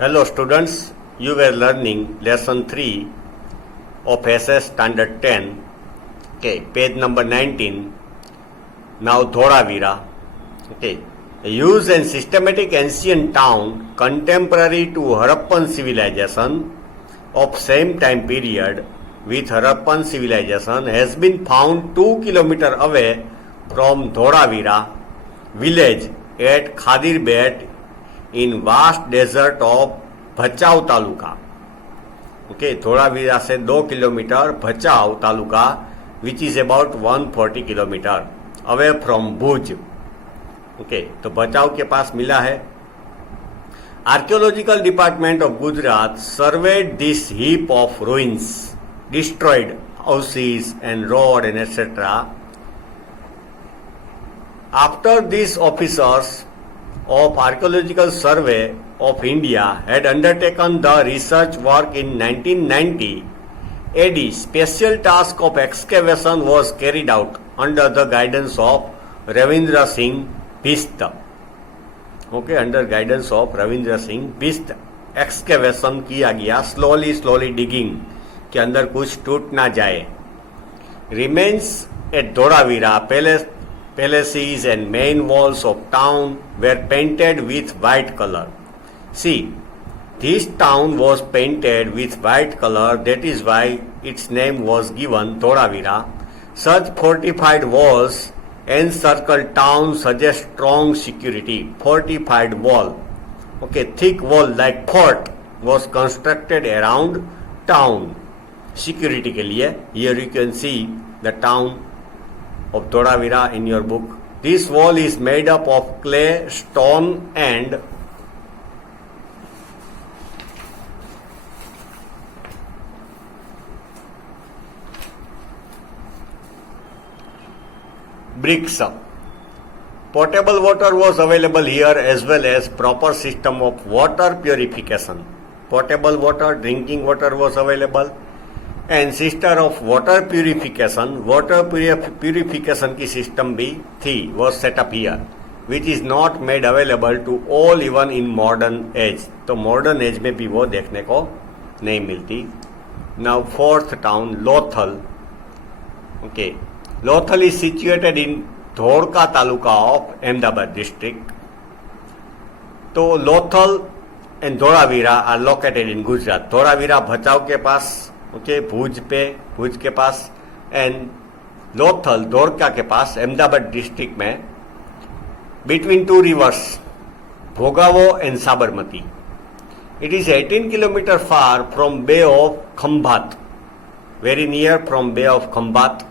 Hello students, you were learning lesson 3 of SS standard 10, okay, page number 19. Now Dhoravira, okay, a huge and systematic ancient town contemporary to Harappan civilization of same time period with Harappan civilization has been found 2 kilometers away from Dhoravira village at Khadirbet in vast desert of Bhachau taluka. Okay, Dholavira से 2 kilometre Bhachau taluka which is about 140 kilometre away from Bhuj. Okay, तो भचाऊ के पास मिला है. Archaeological department of Gujarat served this heap of ruins, destroyed houses and road and etc. After these officers of Archaeological Survey of India had undertaken the research work in 1990 AD, special task of excavation was carried out under the guidance of Ravindra Singh Bist. Okay, under guidance of Ravindra Singh Bist excavation किया गया, slowly digging के अंदर कुछ टूट ना जाए. Remains at Dhoravira palaces and main walls of town were painted with white color. See, this town was painted with white color, that is why its name was given Dhoravira. Such fortified walls encircle town suggest strong security. Fortified wall, okay, thick wall like fort was constructed around town security के लिए. Here you can see the town of Dhoravira in your book. This wall is made up of clay, stone and bricks. Potable water was available here as well as proper system of water purification. Potable water, drinking water was available. And sister of water purification की system भी थी, was setup here which is not made available to all even in modern age. तो modern age में भी वो देखने को नहीं मिलती. Now fourth town Lothal. Okay, Lothal is situated in Dholka taluka of Ahmedabad district. तो Lothal and Dholavira are located in Gujarat. Dholavira Bhachau के पास, ओके, भुज के पास, एंड लोथल धोड़का के पास अहमदाबाद डिस्ट्रिक्ट में between 2 rivers Bhogavo and Sabarmati. It is 18 kilometre far from bay of Khambhat, very near from bay of Khambhat,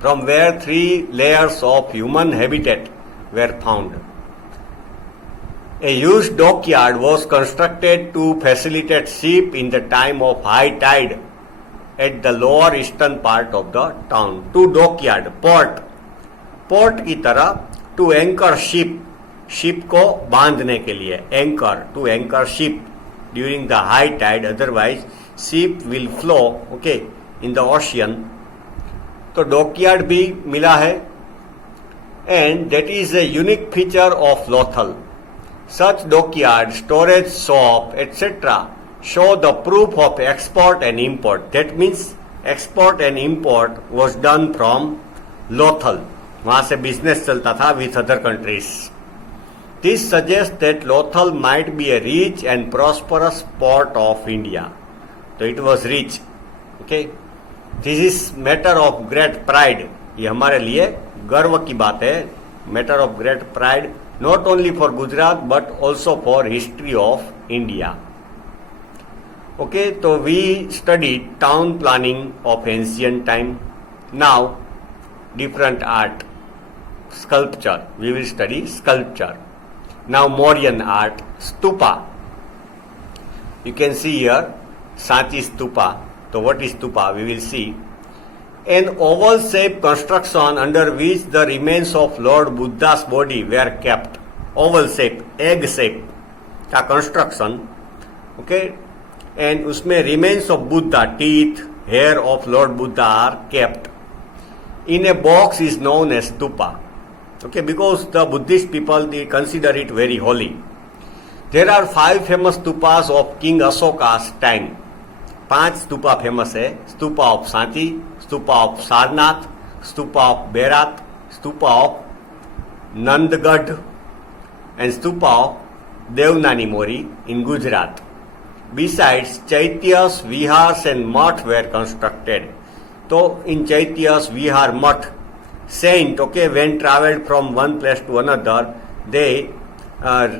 from where 3 layers of human habitat were found. A huge dockyard was constructed to facilitate ship in the time of high tide at the lower eastern part of the town. To dockyard, port की तरह to anchor ship को बांधने के लिए, to anchor ship during the high tide, otherwise ship will flow, okay, in the ocean. तो dockyard भी मिला है, and that is a unique feature of Lothal. Such dockyard, storage shop, etc. show the proof of export and import. That means export and import was done from Lothal. वहाँ से business चलता था with other countries. This suggests that Lothal might be a rich and prosperous port of India. So it was rich. Okay. This is matter of great pride. ये हमारे लिए गर्व की बात है. Matter of great pride. Not only for Gujarat but also for history of India. Okay, so we studied town planning of ancient time. Now, different art, sculpture. We will study sculpture. Now, Mauryan art, stupa. You can see here, Sanchi stupa. So, what is stupa? We will see. An oval-shaped construction under which the remains of Lord Buddha's body were kept. Oval shape, egg shape का construction, okay, and उसमें remains of Buddha, teeth, hair of Lord Buddha are kept in a box is known as stupa. Okay, because the Buddhist people, they consider it very holy. There are 5 famous stupas of King Ashoka's time. 5 stupa famous है. Stupa of Sanchi, stupa of Sarnath, stupa of Bairat, stupa of Nandgarh and stupa of Devnani Mori in Gujarat. Besides, chaityas, vihars and math were constructed. So in chaityas, vihar, math, saint, when travelled from one place to another, they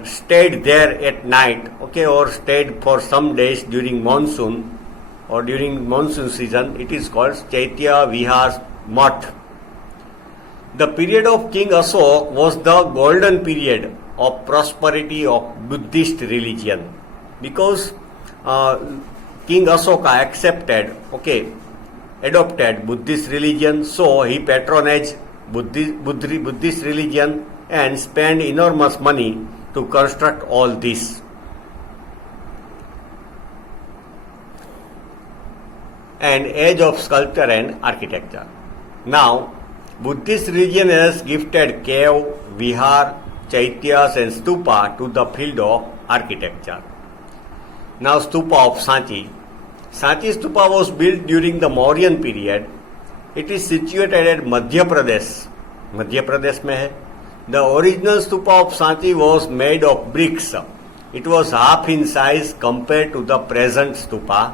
stayed there at night, or stayed for some days during monsoon or during monsoon season. It is called chaitya, vihars, math. The period of King Ashok was the golden period of prosperity of Buddhist religion, because King Ashoka adopted Buddhist religion, so he patronized Buddhist religion and spent enormous money to construct all this. And age of sculpture and architecture. Now, Buddhist religion has gifted cave, vihar, chaityas and stupa to the field of architecture. Now, stupa of Sanchi. Sanchi stupa was built during the Mauryan period. It is situated at Madhya Pradesh. Madhya Pradesh में है. The original stupa of Sanchi was made of bricks. It was half in size compared to the present stupa.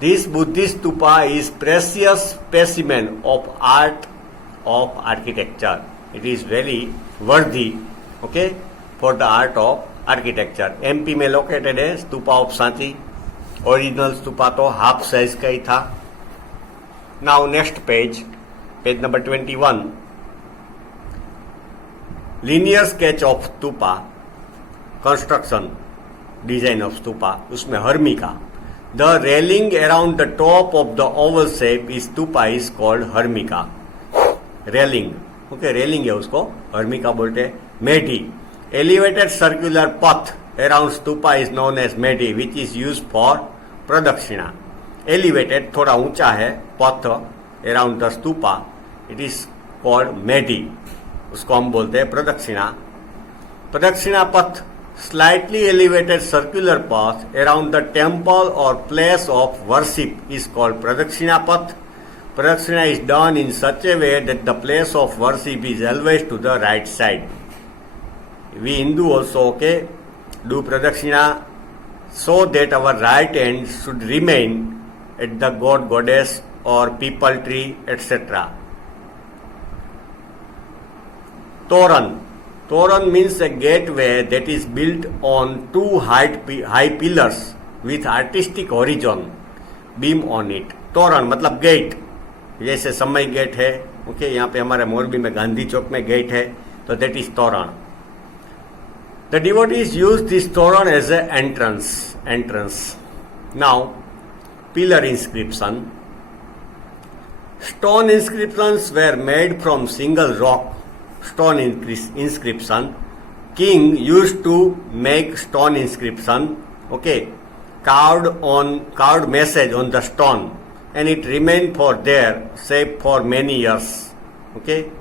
This Buddhist stupa is precious specimen of art of architecture. It is very worthy, for the art of architecture. MP में located है stupa of Sanchi. Original stupa तो half size का ही था. Now next page number 21. Linear sketch of stupa, construction design of stupa. उसमें harmika. The railing around the top of the oval shape is stupa is called harmika. Railing, railing है उसको हर्मिका बोलते हैं. मेढी, elevated circular path around stupa is known as medhi, which is used for pradakshina. Elevated, थोड़ा ऊंचा है, path around the stupa, it is called medhi. उसको हम बोलते हैं प्रदक्षिणा. प्रदक्षिणा पथ, slightly elevated circular path around the temple or place of worship is called pradakshina path. Pradakshina is done in such a way that the place of worship is always to the right side. We Hindu also do pradakshina so that our right hand should remain at the god, goddess or people tree, etc. Toran. Toran means a gateway that is built on 2 high pillars with artistic horizon beam on it. Toran मतलब gate, जैसे समय gate है. यहाँ पे हमारे मोरबी में गांधी चौक में gate है, तो that is Toran. The devotees use this toran as an entrance. Now, pillar inscription. Stone inscriptions were made from single rock. Stone inscription. King used to make stone inscription, carved message on the stone, and it remained for their shape for many years.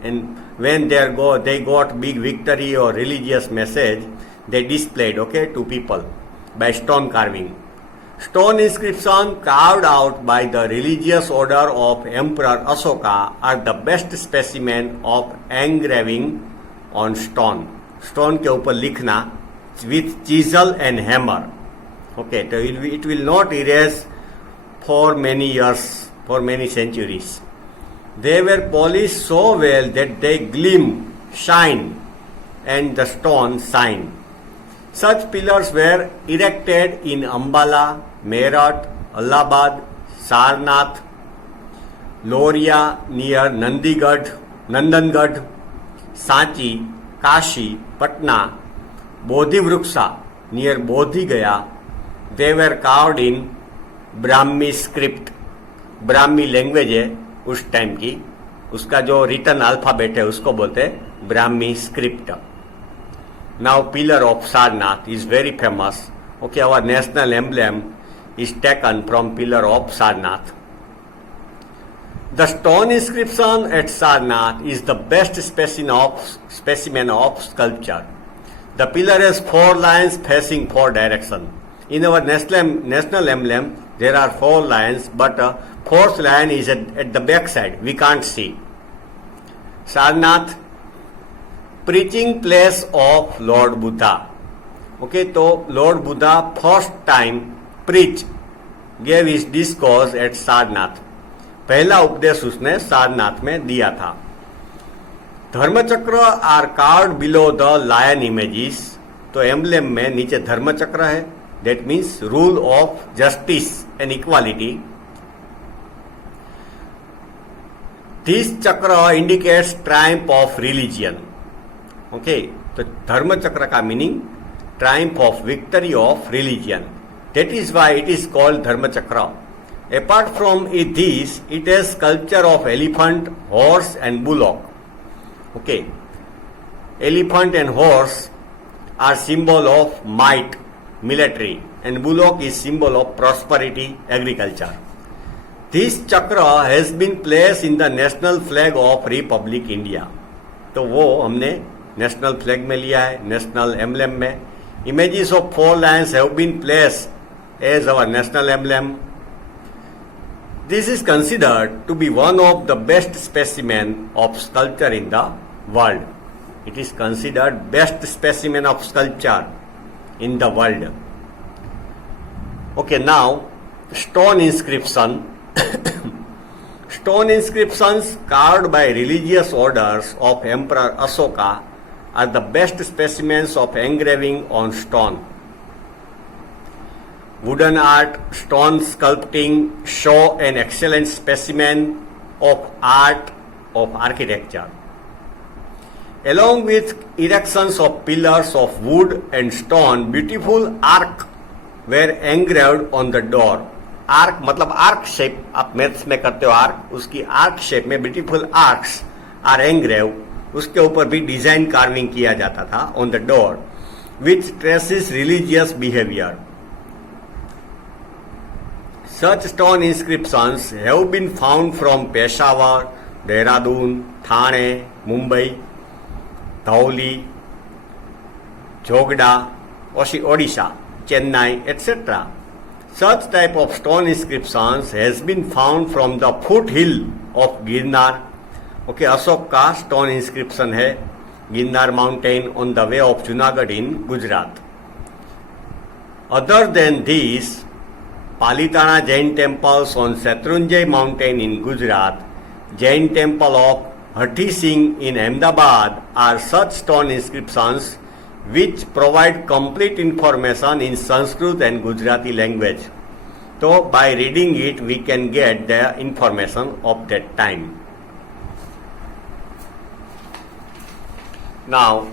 And when they got big victory or religious message, they displayed to people by stone carving. Stone inscription carved out by the religious order of Emperor Ashoka are the best specimen of engraving on stone. Stone के ऊपर लिखना with chisel and hammer. So it will not erase for many years, for many centuries. They were polished so well that they gleam, shine, and the stone shine. Such pillars were erected in Ambala, Meerut, Allahabad, Sarnath, Loria near Nandangarh, Sanchi, Kashi, Patna, Bodhivruksha near Bodhi Gaya. They were carved in Brahmi script. Brahmi language है उस time की, उसका जो written alphabet है उसको बोलते हैं Brahmi script. Now pillar of Sarnath is very famous. Our national emblem is taken from pillar of Sarnath. The stone inscription at Sarnath is the best specimen of sculpture. The pillar has 4 lines facing 4 direction. In our national emblem, there are 4 lines, but fourth line is at the back side. We can't see. Sarnath, preaching place of Lord Buddha. Okay, so Lord Buddha first time preach, gave his discourse at Sarnath. पहला उपदेश उसने सारनाथ में दिया था. Dharmachakra are carved below the lion images. तो emblem में नीचे धर्मचक्र है. That means rule of justice and equality. This chakra indicates triumph of religion. Okay, तो धर्मचक्र का meaning triumph of victory of religion. That is why it is called Dharmachakra. Apart from this, it has sculpture of elephant, horse and bullock. Okay, elephant and horse are symbol of might, military, and bullock is symbol of prosperity, agriculture. This chakra has been placed in the national flag of Republic India. तो वो हमने national flag में लिया है, national emblem में. Images of 4 lions have been placed as our national emblem. This is considered to be one of the best specimen of sculpture in the world. It is considered best specimen of sculpture in the world. Okay, now stone inscription. Stone inscriptions carved by religious orders of Emperor Ashoka are the best specimens of engraving on stone. Wooden art, stone sculpting show an excellent specimen of art of architecture. Along with erections of pillars of wood and stone, beautiful arcs were engraved on the door. Arc मतलब arc shape, आप maths में करते हो arc, उसकी arc shape में beautiful arcs are engraved. उसके ऊपर भी डिजाइन कार्विंग किया जाता था on the door, which traces religious behavior. Such stone inscriptions have been found from Peshawar, Dehradun, Thane, Mumbai, Dhauli, Jogda, Odisha, Chennai, etc. Such type of stone inscriptions has been found from the foothill of Girnar. Okay, Ashok का stone inscription है Girnar mountain on the way of Junagadh in Gujarat. Other than these, Palitana Jain temples on Shatrunjay mountain in Gujarat, Jain temple of Hathi Singh in Ahmedabad are such stone inscriptions which provide complete information in Sanskrit and Gujarati language. So by reading it we can get the information of that time. Now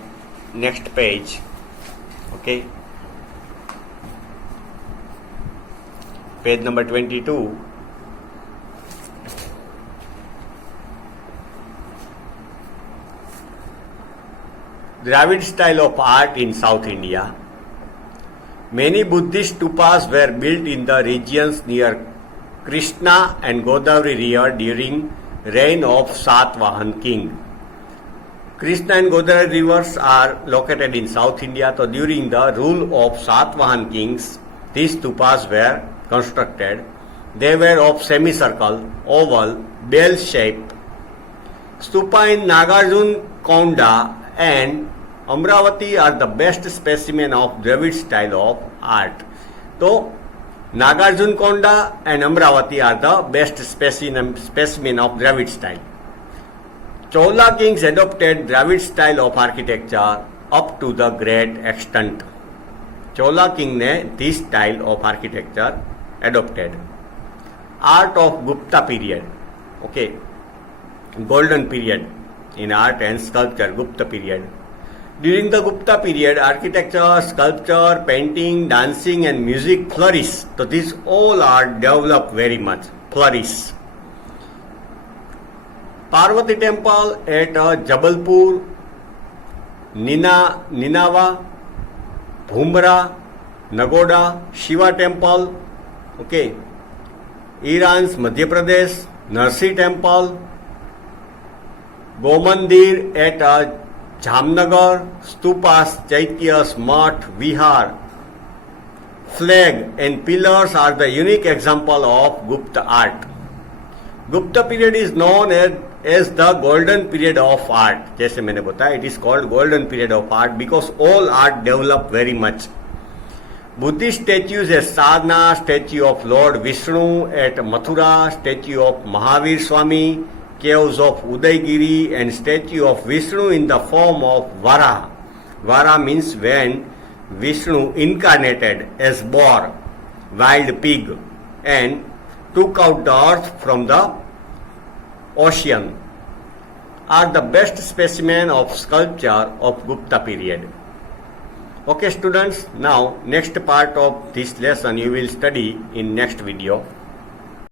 next page. Okay. Page number 22. Dravid style of art in South India. Many Buddhist stupas were built in the regions near Krishna and Godavari river during reign of Satvahan king. Krishna and Godavari rivers are located in South India. So during the rule of Satvahan kings, these stupas were constructed. They were of semicircle, oval, bell shape. Stupa in Nagarjun Konda and Amravati are the best specimen of Dravid style of art. So Nagarjun Konda and Amravati are the best specimen of Dravid style. Chola kings adopted Dravid style of architecture up to the great extent. Chola king ने this style of architecture adopted. Art of Gupta period. Okay, golden period in art and sculpture, Gupta period. During the Gupta period, architecture, sculpture, painting, dancing and music flourish. So these all are developed very much, flourish. Parvati temple at Jabalpur, Ninava, Bhumra, Nagoda, Shiva temple, okay, Iran's Madhya Pradesh, Narsi temple, Gomandir at Jamnagar, stupas, chaityas, math, vihar, flag and pillars are the unique example of Gupta art. Gupta period is known as the golden period of art. जैसे मैंने बताया, it is called golden period of art because all art developed very much. Buddhist statues as Sadhana, statue of Lord Vishnu at Mathura, statue of Mahavir Swami, caves of Udaygiri and statue of Vishnu in the form of Varaha. Varaha means when Vishnu incarnated as boar, wild pig, and took out the earth from the ocean, are the best specimen of sculpture of Gupta period. Okay students, now next part of this lesson you will study in next video.